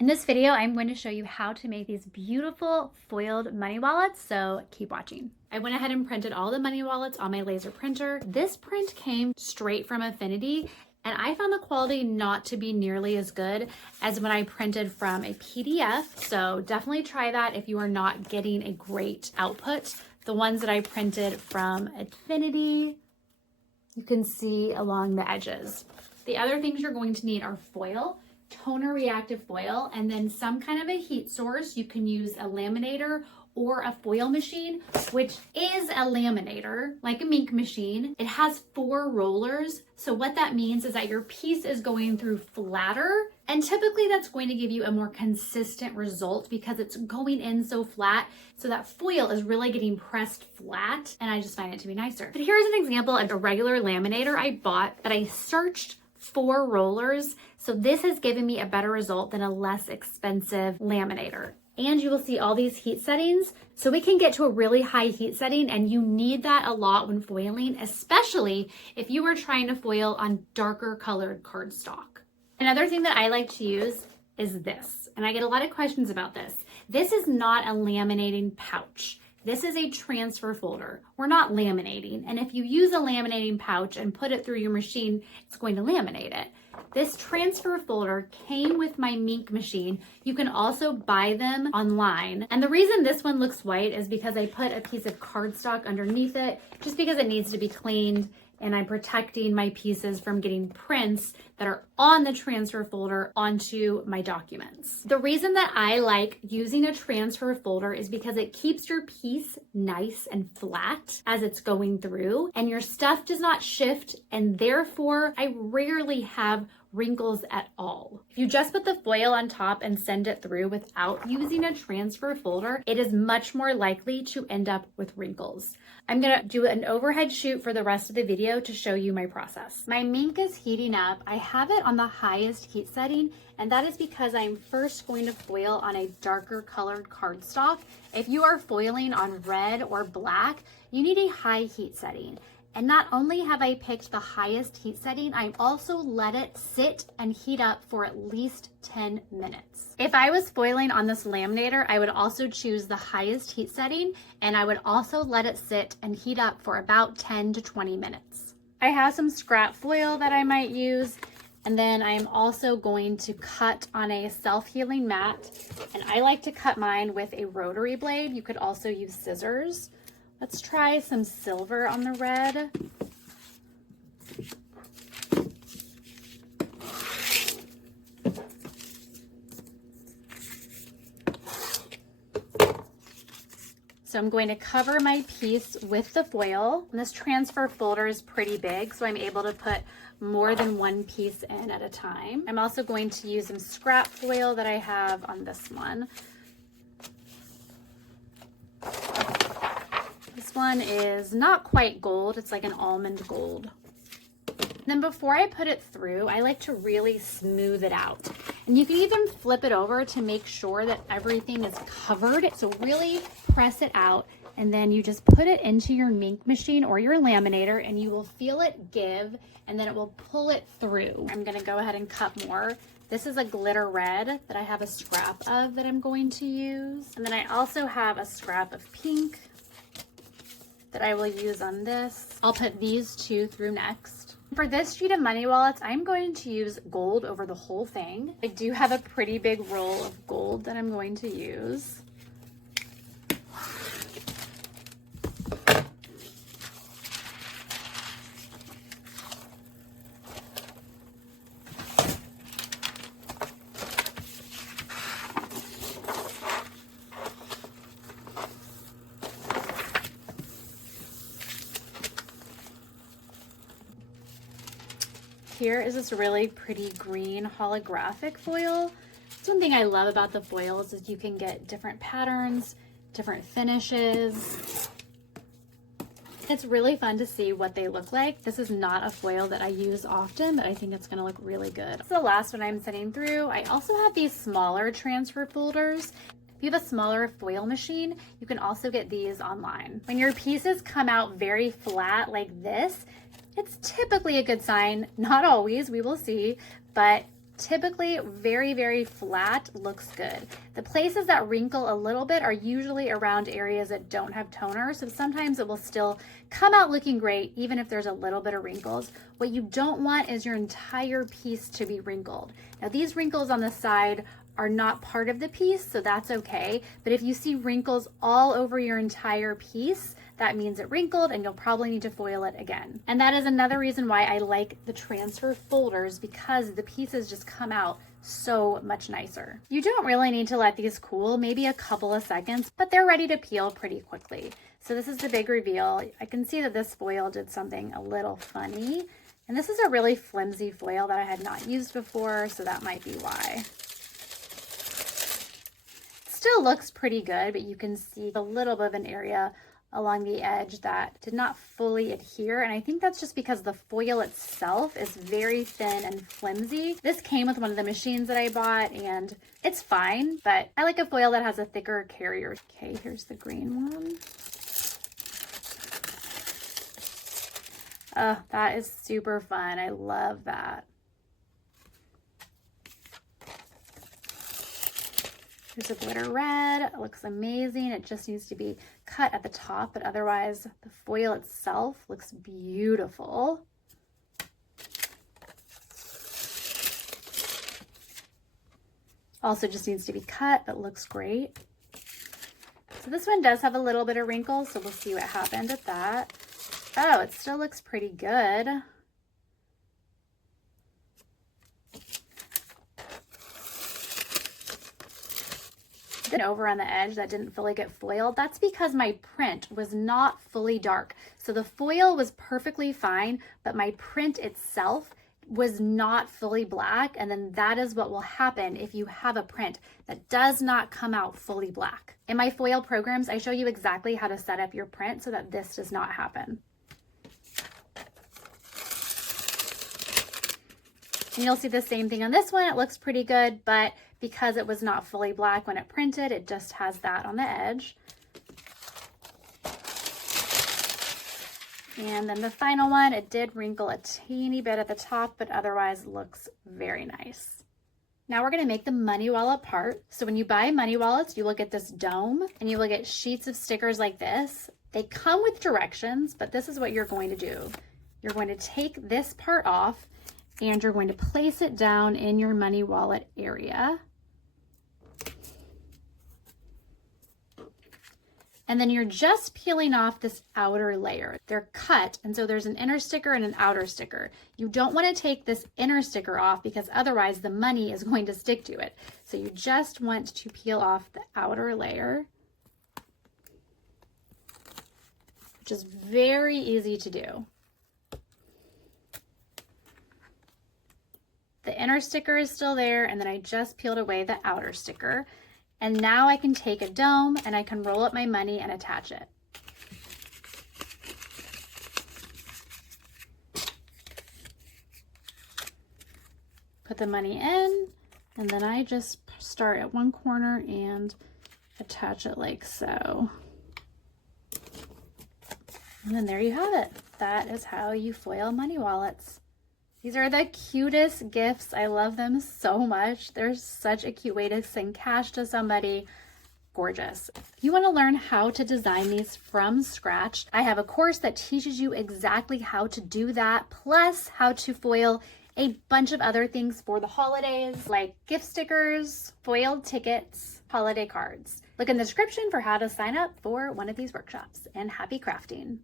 In this video, I'm going to show you how to make these beautiful foiled money wallets, so keep watching. I went ahead and printed all the money wallets on my laser printer. This print came straight from Affinity, and I found the quality not to be nearly as good as when I printed from a PDF, so definitely try that if you are not getting a great output. The ones that I printed from Affinity, you can see along the edges. The other things you're going to need are foil, toner-reactive foil, and then some kind of a heat source. You can use a laminator or a foil machine, which is a laminator, like a Minc machine. It has 4 rollers. So what that means is that your piece is going through flatter, and typically that's going to give you a more consistent result because it's going in so flat. So that foil is really getting pressed flat, and I just find it to be nicer. But here's an example of a regular laminator I bought, but I searched 4 rollers. So this has given me a better result than a less expensive laminator. And you will see all these heat settings. So we can get to a really high heat setting, and you need that a lot when foiling, especially if you are trying to foil on darker colored cardstock. Another thing that I like to use is this, and I get a lot of questions about this. This is not a laminating pouch. This is a transfer folder. We're not laminating. And if you use a laminating pouch and put it through your machine, it's going to laminate it. This transfer folder came with my Minc machine. You can also buy them online. And the reason this one looks white is because I put a piece of cardstock underneath it, just because it needs to be cleaned, and I'm protecting my pieces from getting prints that are on the transfer folder onto my documents. The reason that I like using a transfer folder is because it keeps your piece nice and flat as it's going through, and your stuff does not shift, and therefore I rarely have wrinkles at all. If you just put the foil on top and send it through without using a transfer folder, it is much more likely to end up with wrinkles. I'm gonna do an overhead shoot for the rest of the video to show you my process. My Minc is heating up. I have it on the highest heat setting, and that is because I'm first going to foil on a darker colored cardstock. If you are foiling on red or black, you need a high heat setting. And not only have I picked the highest heat setting, I also let it sit and heat up for at least 10 minutes. If I was foiling on this laminator, I would also choose the highest heat setting, and I would also let it sit and heat up for about 10 to 20 minutes. I have some scrap foil that I might use, and then I'm also going to cut on a self-healing mat, and I like to cut mine with a rotary blade. You could also use scissors. Let's try some silver on the red. So I'm going to cover my piece with the foil. And this transfer folder is pretty big, so I'm able to put more than one piece in at a time. I'm also going to use some scrap foil that I have on this one. This one is not quite gold, it's like an almond gold. Then before I put it through, I like to really smooth it out. And you can even flip it over to make sure that everything is covered. So really press it out, and then you just put it into your Minc machine or your laminator, and you will feel it give, and then it will pull it through. I'm gonna go ahead and cut more. This is a glitter red that I have a scrap of that I'm going to use. And then I also have a scrap of pink that I will use on this. I'll put these 2 through next. For this sheet of money wallets, I'm going to use gold over the whole thing. I do have a pretty big roll of gold that I'm going to use. Here is this really pretty green holographic foil. That's one thing I love about the foils is you can get different patterns, different finishes. It's really fun to see what they look like. This is not a foil that I use often, but I think it's gonna look really good. This is the last one I'm sending through. I also have these smaller transfer folders. If you have a smaller foil machine, you can also get these online. When your pieces come out very flat like this, it's typically a good sign. Not always, we will see, but Typically very, very flat looks good. The places that wrinkle a little bit are usually around areas that don't have toner, so sometimes it will still come out looking great even if there's a little bit of wrinkles. What you don't want is your entire piece to be wrinkled. Now these wrinkles on the side are not part of the piece, so that's okay, but if you see wrinkles all over your entire piece, that means it wrinkled and you'll probably need to foil it again. And that is another reason why I like the transfer folders, because the pieces just come out so much nicer. You don't really need to let these cool, maybe a couple of seconds, but they're ready to peel pretty quickly. So this is the big reveal. I can see that this foil did something a little funny. And this is a really flimsy foil that I had not used before, so that might be why. Still looks pretty good, but you can see a little bit of an area along the edge that did not fully adhere, and I think that's just because the foil itself is very thin and flimsy. This came with one of the machines that I bought and it's fine, but I like a foil that has a thicker carrier. Okay, here's the green one. Oh, that is super fun. I love that. Here's a glitter red. It looks amazing. It just needs to be cut at the top, but otherwise the foil itself looks beautiful. Also just needs to be cut, but looks great. So this one does have a little bit of wrinkles, so we'll see what happened at that. Oh, it still looks pretty good. Over on the edge that didn't fully get foiled, that's because my print was not fully dark. So the foil was perfectly fine, but my print itself was not fully black, and then that is what will happen if you have a print that does not come out fully black. In my foil programs, I show you exactly how to set up your print so that this does not happen. And you'll see the same thing on this one. It looks pretty good, but because it was not fully black when it printed, it just has that on the edge. And then the final one, it did wrinkle a teeny bit at the top, but otherwise looks very nice. Now we're gonna make the money wallet part. So when you buy money wallets, you will get this dome and you will get sheets of stickers like this. They come with directions, but this is what you're going to do. You're going to take this part off and you're going to place it down in your money wallet area. And then you're just peeling off this outer layer. They're cut, and so there's an inner sticker and an outer sticker. You don't want to take this inner sticker off because otherwise the money is going to stick to it. So you just want to peel off the outer layer, which is very easy to do. The inner sticker is still there, and then I just peeled away the outer sticker. And now I can take a dome and I can roll up my money and attach it. Put the money in, and then I just start at one corner and attach it like so. And then there you have it. That is how you foil money wallets. These are the cutest gifts. I love them so much. They're such a cute way to send cash to somebody. Gorgeous. If you want to learn how to design these from scratch, I have a course that teaches you exactly how to do that, plus how to foil a bunch of other things for the holidays, like gift stickers, foiled tickets, holiday cards. Look in the description for how to sign up for one of these workshops, and happy crafting.